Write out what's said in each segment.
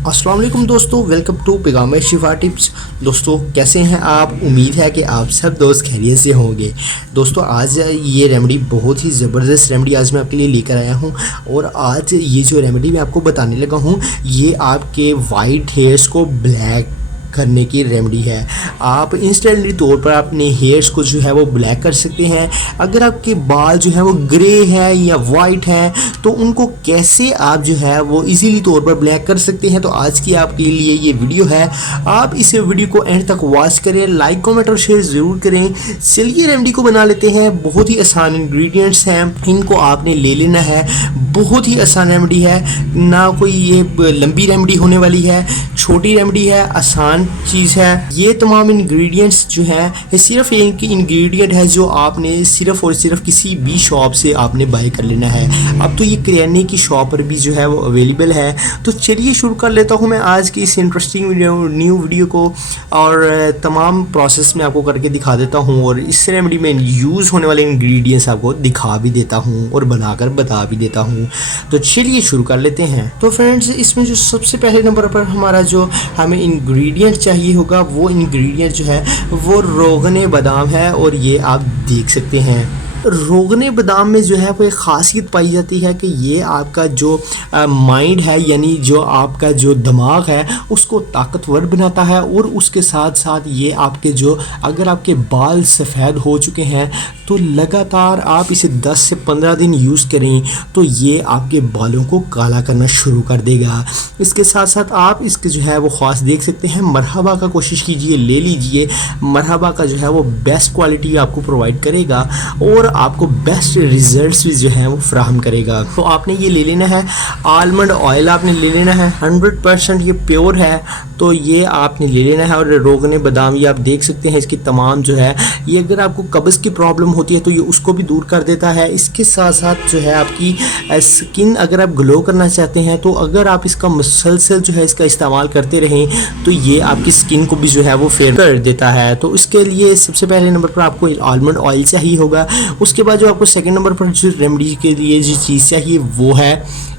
अस्सलाम वालेकुम दोस्तों, वेलकम टू पैगाम शिफा टिप्स। दोस्तों कैसे हैं आप? उम्मीद है कि आप सब दोस्त खैरियत से होंगे। दोस्तों आज ये रेमेडी बहुत ही ज़बरदस्त रेमेडी आज मैं आपके लिए लेकर आया हूं। और आज ये जो रेमेडी मैं आपको बताने लगा हूं, ये आपके वाइट हेयर्स को ब्लैक करने की रेमेडी है। आप इंस्टेंटली तौर पर अपने हेयर्स को जो है वो ब्लैक कर सकते हैं। अगर आपके बाल जो है वो ग्रे है या वाइट है तो उनको कैसे आप जो है वो इजीली तौर पर ब्लैक कर सकते हैं। तो आज की आपके लिए ये वीडियो है। आप इस वीडियो को एंड तक वॉच करें, लाइक कमेंट और शेयर ज़रूर करें। चलिए रेमेडी को बना लेते हैं। बहुत ही आसान इंग्रेडिएंट्स हैं, इनको आपने ले लेना है। बहुत ही आसान रेमेडी है, ना कोई ये लंबी रेमेडी होने वाली है, छोटी रेमेडी है, आसान चीज़ है। ये तमाम इंग्रेडिएंट्स जो हैं ये सिर्फ एक इंग्रेडिएंट है जो आपने सिर्फ और सिर्फ किसी भी शॉप से आपने बाय कर लेना है। अब तो ये किराने की शॉप पर भी जो है वो अवेलेबल है। तो चलिए शुरू कर लेता हूँ मैं आज की इस इंटरेस्टिंग न्यू वीडियो को, और तमाम प्रोसेस में आपको करके दिखा देता हूँ और इस रेमेडी में यूज़ होने वाले इंग्रेडिएंट्स आपको दिखा भी देता हूँ और बनाकर बता भी देता हूँ। तो चलिए शुरू कर लेते हैं। तो फ्रेंड्स, इसमें जो सबसे पहले नंबर पर हमारा जो हमें इंग्रेडिएंट चाहिए होगा वो इंग्रेडिएंट जो है वो रोगने बादाम है। और ये आप देख सकते हैं, रोगने बादाम में जो है वो एक ख़ासियत पाई जाती है कि ये आपका जो माइंड है, यानी जो आपका जो दिमाग है उसको ताकतवर बनाता है। और उसके साथ साथ ये आपके जो अगर आपके बाल सफ़ेद हो चुके हैं तो लगातार आप इसे 10 से 15 दिन यूज़ करें तो ये आपके बालों को काला करना शुरू कर देगा। इसके साथ साथ आप इसके जो है वो ख़ास देख सकते हैं, मरहबा का कोशिश कीजिए, ले लीजिए। मरहबा का जो है वो बेस्ट क्वालिटी आपको प्रोवाइड करेगा और आपको बेस्ट रिजल्ट्स भी जो है वो फ्राहम करेगा। तो आपने ये ले लेना है, आलमंड ऑयल आपने ले लेना है, 100% ये प्योर है तो ये आपने ले लेना है। और रोगने बादाम ये आप देख सकते हैं, इसकी तमाम जो है ये अगर आपको कब्ज़ की प्रॉब्लम होती है तो ये उसको भी दूर कर देता है। इसके साथ साथ जो है आपकी स्किन अगर आप ग्लो करना चाहते हैं तो अगर आप इसका मुसलसल जो है इसका इस्तेमाल करते रहें तो ये आपकी स्किन को भी जो है वो फेयर कर देता है। तो इसके लिए सबसे पहले नंबर पर आपको आलमंड ऑयल चाहिए होगा। उसके बाद जो आपको सेकंड नंबर पर जो रेमेडी के लिए जो चीज़ चाहिए वो है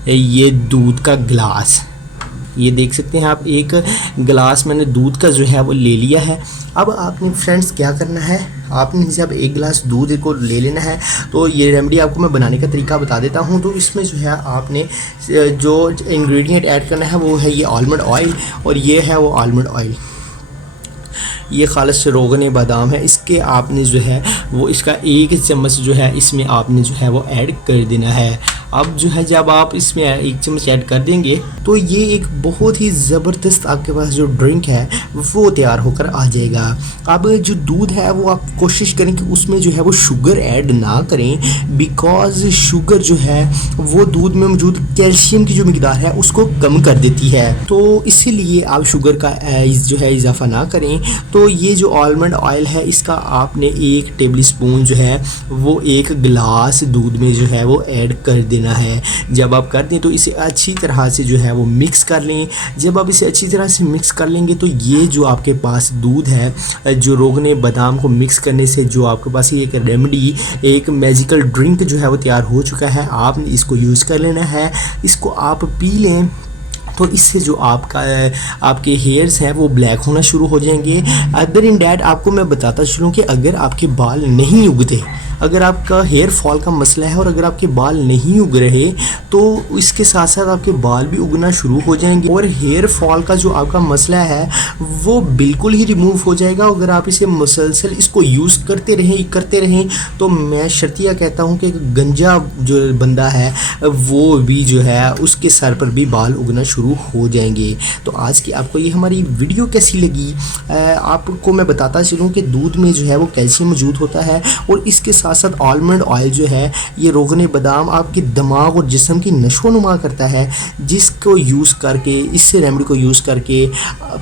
ये दूध का गिलास। ये देख सकते हैं आप, एक गिलास मैंने दूध का जो है वो ले लिया है। अब आपने फ्रेंड्स क्या करना है, आपने जब एक गिलास दूध को ले लेना है तो ये रेमेडी आपको मैं बनाने का तरीका बता देता हूँ। तो इसमें जो है आपने जो इंग्रेडिएंट ऐड करना है वो है ये आलमंड ऑयल, और ये है वो आलमंड ऑयल। ये खालिस रोगने बादाम है, इसके आपने जो है वो इसका 1 चम्मच जो है इसमें आपने जो है वो ऐड कर देना है। अब जो है जब आप इसमें 1 चम्मच ऐड कर देंगे तो ये एक बहुत ही ज़बरदस्त आपके पास जो ड्रिंक है वो तैयार होकर आ जाएगा। अब जो दूध है वो आप कोशिश करें कि उसमें जो है वो शुगर ऐड ना करें, बिकॉज़ शुगर जो है वो दूध में मौजूद कैल्शियम की जो मिकदार है उसको कम कर देती है। तो इसीलिए आप शुगर का जो है इजाफा ना करें। तो ये जो आलमंड ऑयल है इसका आपने 1 टेबल स्पून जो है वो 1 गिलास दूध में जो है वो ऐड कर देना है। जब आप कर दें तो इसे अच्छी तरह से जो है वो मिक्स कर लें। जब आप इसे अच्छी तरह से मिक्स कर लेंगे तो ये जो आपके पास दूध है, जो रोगने बादाम को मिक्स करने से जो आपके पास एक रेमेडी, एक मैजिकल ड्रिंक जो है वो तैयार हो चुका है। आपने इसको यूज़ कर लेना है, इसको आप पी लें तो इससे जो आपके हेयर्स हैं वो ब्लैक होना शुरू हो जाएंगे। अदर इन डैट आपको मैं बताता चलूँ कि अगर आपके बाल नहीं उगते, अगर आपका हेयर फॉल का मसला है और अगर आपके बाल नहीं उग रहे तो इसके साथ साथ आपके बाल भी उगना शुरू हो जाएंगे और हेयर फॉल का जो आपका मसला है वो बिल्कुल ही रिमूव हो जाएगा। अगर आप इसे मुसलसल इसको यूज़ करते रहें तो मैं शर्तिया कहता हूँ कि गंजा जो बंदा है वो भी जो है उसके सर पर भी बाल उगना शुरू हो जाएंगे। तो आज की आपको ये हमारी वीडियो कैसी लगी, आपको मैं बताता चलूँ कि दूध में जो है वो कैल्शियम मौजूद होता है और इसके साथ साथ आलमंड ऑयल जो है ये रोगने बादाम आपके दिमाग और जिस्म की नशोनुमा करता है, जिसको यूज़ करके, इस रेमेडी को यूज़ करके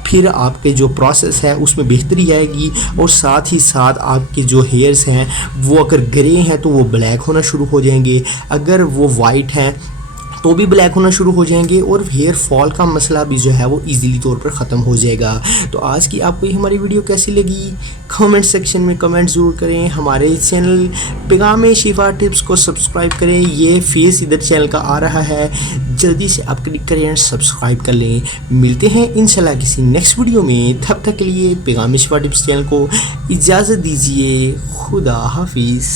फिर आपके जो प्रोसेस है उसमें बेहतरी आएगी। और साथ ही साथ आपके जो हेयर्स हैं वो अगर ग्रे हैं तो वो ब्लैक होना शुरू हो जाएंगे, अगर वो वाइट हैं तो भी ब्लैक होना शुरू हो जाएंगे और हेयर फॉल का मसला भी जो है वो इजीली तौर पर ख़त्म हो जाएगा। तो आज की आपको ये हमारी वीडियो कैसी लगी कमेंट सेक्शन में कमेंट ज़रूर करें। हमारे चैनल पैगाम शिफा टिप्स को सब्सक्राइब करें। ये फेस इधर चैनल का आ रहा है, जल्दी से आप क्लिक करें और सब्सक्राइब कर लें। मिलते हैं इंशाल्लाह किसी नेक्स्ट वीडियो में, तब तक के लिए पैगाम शिफा टिप्स चैनल को इजाज़त दीजिए। खुदा हाफिज़।